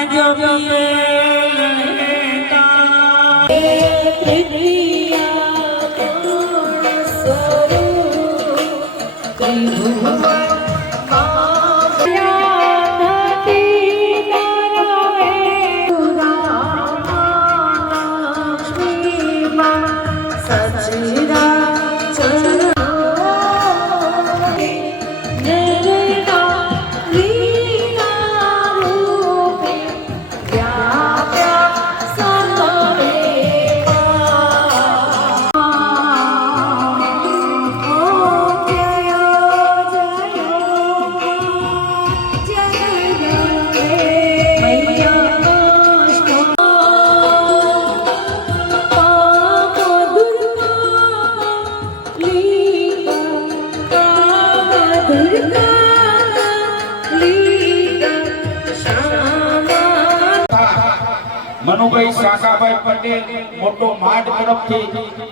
Sachira. Manubhai શાખાભાઈ Patel મોટો માઠ તરફથી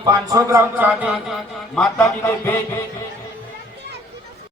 પાંચસો ગ્રામ ચાંદી માતાજીને ભેટ